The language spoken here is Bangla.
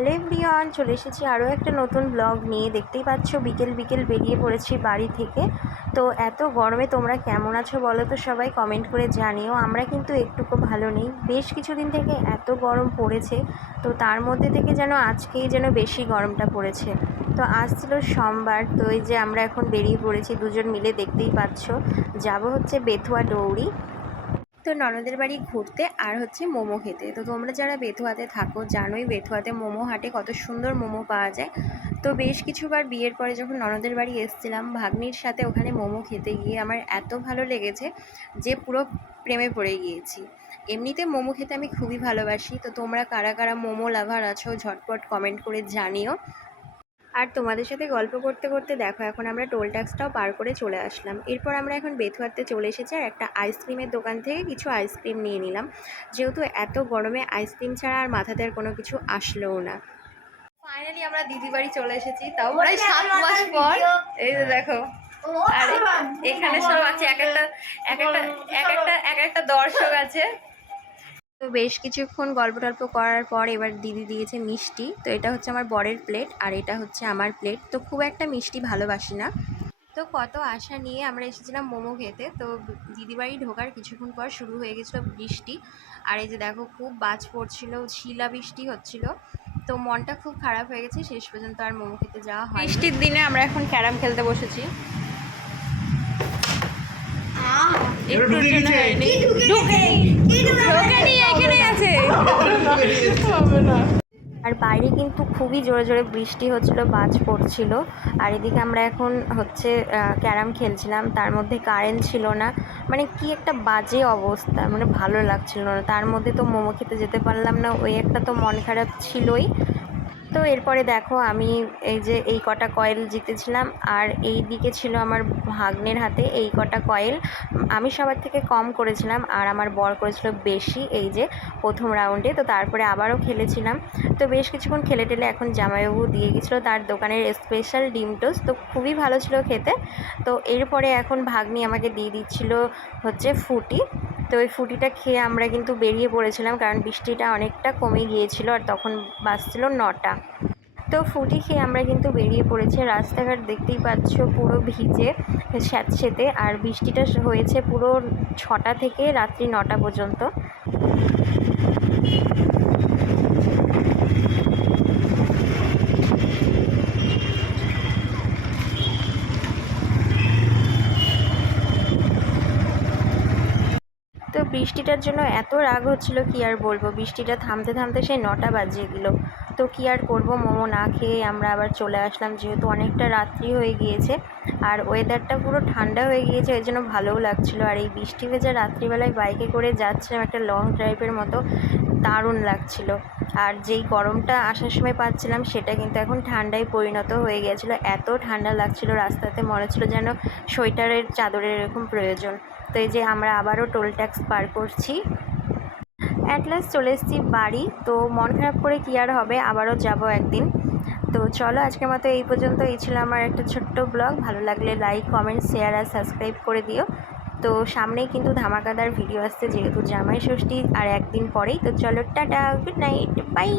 হ্যালো এভরিওয়ান, চলে এসেছি আরও একটা নতুন ব্লগ নিয়ে। দেখতেই পাচ্ছ বিকেল বিকেল বেরিয়ে পড়েছি বাড়ি থেকে। তো এত গরমে তোমরা কেমন আছো বলো তো, সবাই কমেন্ট করে জানিও। আমরা কিন্তু একটুকু ভালো নেই, বেশ কিছুদিন থেকে এত গরম পড়েছে, তো তার মধ্যে থেকে যেন আজকেই যেন বেশি গরমটা পড়েছে। তো আজ ছিল সোমবার, তো এই যে আমরা এখন বেরিয়ে পড়েছি দুজন মিলে, দেখতেই পাচ্ছ। যাব হচ্ছে বেথুয়া ডৌরি, তো ননদের বাড়ি ঘুরতে, আর হচ্ছে মোমো খেতে। তো তোমরা যারা বেথুয়াতে থাকো জানোই বেথুয়াতে মোমো হাটে কত সুন্দর মোমো পাওয়া যায়। তো বেশ কিছুবার বিয়ের পরে যখন ননদের বাড়ি এসেছিলাম ভাগ্নির সাথে, ওখানে মোমো খেতে গিয়ে আমার এত ভালো লেগেছে যে পুরো প্রেমে পড়ে গিয়েছি। এমনিতে মোমো খেতে আমি খুবই ভালোবাসি। তো তোমরা কারা কারা মোমো লাভার আছো ঝটপট কমেন্ট করে জানিও। আর তোমাদের সাথে গল্প করতে করতে দেখো এখন আমরা টোল ট্যাক্সটাও পার করে চলে আসলাম। এরপর আমরা এখন বেথুয়াতে চলে এসেছি, আর একটা আইসক্রিমের দোকান থেকে কিছু আইসক্রিম নিয়ে নিলাম, যেহেতু এত গরমে আইসক্রিম ছাড়া আর মাথাতে আর কোনো কিছু আসলেও না। ফাইনালি আমরা দিদি বাড়ি চলে এসেছি, তাও প্রায় 7 মাস পর। এই যে দেখো, আর এখানে সব আছে, এক একটা দর্শক আছে। তো বেশ কিছুক্ষণ গল্প টল্প করার পর এবার দিদি দিয়েছে মিষ্টি। তো এটা হচ্ছে আমার বরের প্লেট, আর এটা হচ্ছে আমার প্লেট। তো খুব একটা মিষ্টি ভালোবাসি না। তো কত আশা নিয়ে আমরা এসেছিলাম মোমো খেতে। তো দিদিবাড়ি ঢোকার কিছুক্ষণ পর শুরু হয়ে গেছিলো বৃষ্টি, আর এই যে দেখো খুব বাজ পড়ছিল, শিলা বৃষ্টি হচ্ছিল। তো মনটা খুব খারাপ হয়ে গেছে, শেষ পর্যন্ত আর মোমো খেতে যাওয়া হয়। বৃষ্টির দিনে আমরা এখন ক্যারাম খেলতে বসেছি। আর বাইরে কিন্তু খুবই জোরে জোরে বৃষ্টি হচ্ছিল, বাজ পড়ছিল। আর এদিকে আমরা এখন হচ্ছে ক্যারাম খেলছিলাম, তার মধ্যে কারেন্ট ছিল না। মানে কি একটা বাজে অবস্থা, মানে ভালো লাগছিল না। তার মধ্যে তো মোমো খেতে যেতে পারলাম না, ওই একটা তো মন খারাপ ছিলই। তো এরপরে দেখো আমি এই যে এই কটা কয়েল জিতেছিলাম, আর এই দিকে ছিল আমার ভাগ্নের হাতে এই কটা কয়েল। আমি সবার থেকে কম করেছিলাম, আর আমার বর করেছিল বেশি এই যে প্রথম রাউন্ডে। তো তারপরে আবারও খেলেছিলাম। তো বেশ কিছুক্ষণ খেলে টেলে এখন জামাইবাবু দিয়ে গেছিলো তার দোকানের স্পেশাল ডিম টোস্ট, তো খুবই ভালো ছিল খেতে। তো এরপরে এখন ভাগ্নি আমাকে দিয়ে দিচ্ছিল হচ্ছে ফুটি। তো ওই ফুটিটা খেয়ে আমরা কিন্তু বেরিয়ে পড়েছিলাম, কারণ বৃষ্টিটা অনেকটা কমে গিয়েছিল, আর তখন বাজছিল 9টা। তো ফুটি খেয়ে আমরা কিন্তু বেরিয়ে পড়েছি। রাস্তাঘাট দেখতেই পাচ্ছ পুরো ভিজে স্যাঁতসেঁতে, আর বৃষ্টিটা হয়েছে পুরো 6টা থেকে রাত্রি 9টা পর্যন্ত। তো বৃষ্টিটার জন্য এত রাগ হচ্ছিল কি আর বলবো, বৃষ্টিটা থামতে থামতে সেই 9টা বাজিয়ে দিল। তো কি আর করব, মোমো না খেয়ে আমরা আবার চলে আসলাম, যেহেতু অনেকটা রাত্রি হয়ে গিয়েছে আর ওয়েদারটা পুরো ঠান্ডা হয়ে গিয়েছে, ওই জন্য ভালোও লাগছিলো। আর এই বৃষ্টি ভেজা রাত্রিবেলায় বাইকে করে যাচ্ছিলাম একটা লং ড্রাইভের মতো, দারুণ লাগছিল। আর যেই গরমটা আসার সময় পাচ্ছিলাম সেটা কিন্তু এখন ঠান্ডায় পরিণত হয়ে গিয়েছিলো, এত ঠান্ডা লাগছিল রাস্তাতে, মনে হচ্ছিলো যেন সোয়েটারের চাদরের এরকম প্রয়োজন। তো এই যে আমরা আবারও টোল ট্যাক্স পার করছি, অ্যাট লাস্ট চলে এসেছি বাড়ি। তো মন খারাপ করে কি আর হবে, আবারও যাব একদিন। তো চলো আজকের মতো এই পর্যন্ত। এই ছিল আমার একটা ছোট্ট ব্লগ, ভালো লাগলে লাইক কমেন্ট শেয়ার আর সাবস্ক্রাইব করে দিও। তো সামনেই কিন্তু ধামাকাদার ভিডিও আসছে, যেহেতু জামাই ষষ্ঠী আর একদিন পরেই। তো চলো টাটা, গুড নাইট, বাই।